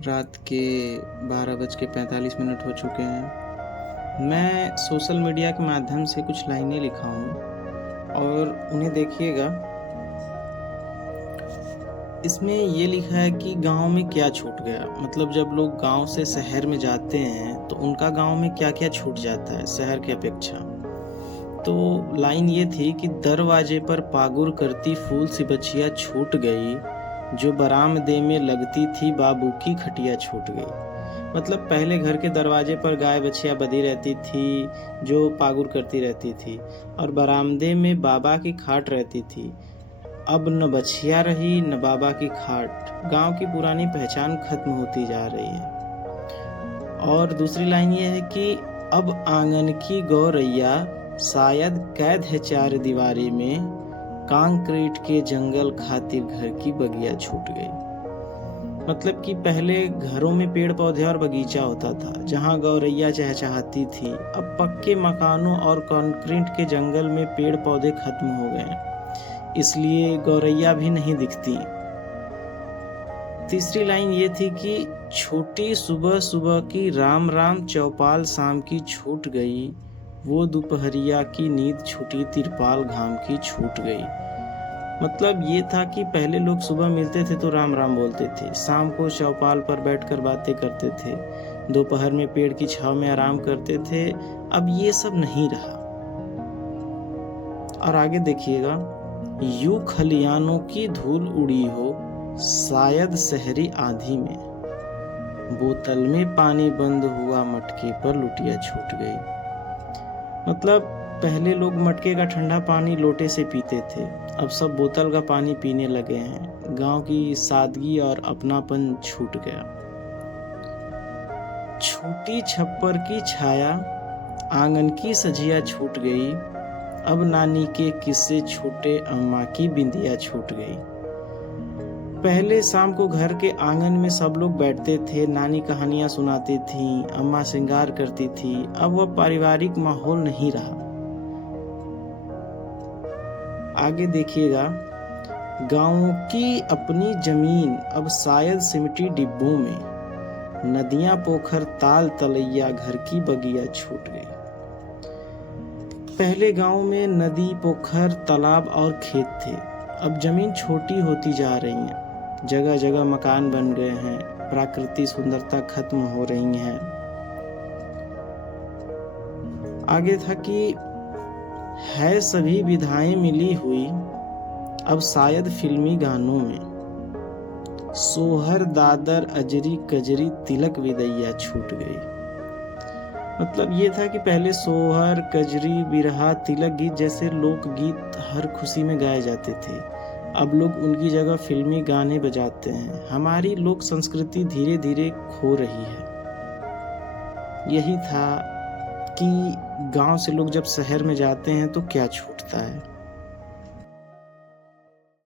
रात के 12:45 हो चुके हैं। मैं सोशल मीडिया के माध्यम से कुछ लाइनें लिखा हूँ और उन्हें देखिएगा। इसमें ये लिखा है कि गाँव में क्या छूट गया। मतलब जब लोग गाँव से शहर में जाते हैं तो उनका गाँव में क्या-क्या छूट जाता है शहर की अपेक्षा। तो लाइन ये थी कि दरवाजे पर पागुर करती फूल सी बचिया छूट गई, जो बरामदे में लगती थी बाबू की खटिया छूट गई। मतलब पहले घर के दरवाजे पर गाय बछिया बंधी रहती थी, जो पागुर करती रहती थी और बरामदे में बाबा की खाट रहती थी। अब न बछिया रही न बाबा की खाट, गांव की पुरानी पहचान खत्म होती जा रही है। और दूसरी लाइन ये है कि अब आंगन की गौरैया शायद कैद है चार दीवारी में, कंक्रीट के जंगल खातिर घर की बगिया छूट गई। मतलब कि पहले घरों में पेड़ पौधे और बगीचा होता था, जहां गौरैया चहचहाती थी। अब पक्के मकानों और कंक्रीट के जंगल में पेड़ पौधे खत्म हो गए, इसलिए गौरैया भी नहीं दिखती। तीसरी लाइन ये थी कि छोटी सुबह सुबह की राम राम चौपाल शाम की छूट गई, वो दोपहरिया की नींद छूटी तिरपाल घाम की छूट गई। मतलब ये था कि पहले लोग सुबह मिलते थे तो राम राम बोलते थे, शाम को चौपाल पर बैठकर बातें करते थे, दोपहर में पेड़ की छांव में आराम करते थे। अब ये सब नहीं रहा। और आगे देखिएगा, यूं खलियानों की धूल उड़ी हो शायद शहरी आंधी में, बोतल में पानी बंद हुआ मटके पर लुटिया छूट गई। मतलब पहले लोग मटके का ठंडा पानी लोटे से पीते थे, अब सब बोतल का पानी पीने लगे हैं। गांव की सादगी और अपनापन छूट गया। छूटी छप्पर की छाया, आंगन की सजिया छूट गई, अब नानी के किस्से छूटे, अम्मा की बिंदिया छूट गई। पहले शाम को घर के आंगन में सब लोग बैठते थे, नानी कहानियां सुनाती थी, अम्मा श्रृंगार करती थी। अब वह पारिवारिक माहौल नहीं रहा। आगे देखिएगा, गांवों की अपनी जमीन अब शायद सिमटी डिब्बों में, नदियां पोखर ताल तलैया घर की बगिया छूट गई। पहले गांव में नदी पोखर तालाब और खेत थे, अब जमीन छोटी होती जा रही है, जगह जगह मकान बन गए हैं, प्राकृतिक सुंदरता खत्म हो रही है। आगे था कि है सभी विधाएं मिली हुई, अब शायद फिल्मी गानों में, सोहर दादर अजरी कजरी तिलक विदैया छूट गई। मतलब ये था कि पहले सोहर कजरी बिरहा तिलक गीत जैसे लोकगीत हर खुशी में गाए जाते थे, अब लोग उनकी जगह फिल्मी गाने बजाते हैं। हमारी लोक संस्कृति धीरे धीरे खो रही है। यही था कि गांव से लोग जब शहर में जाते हैं तो क्या छूटता है।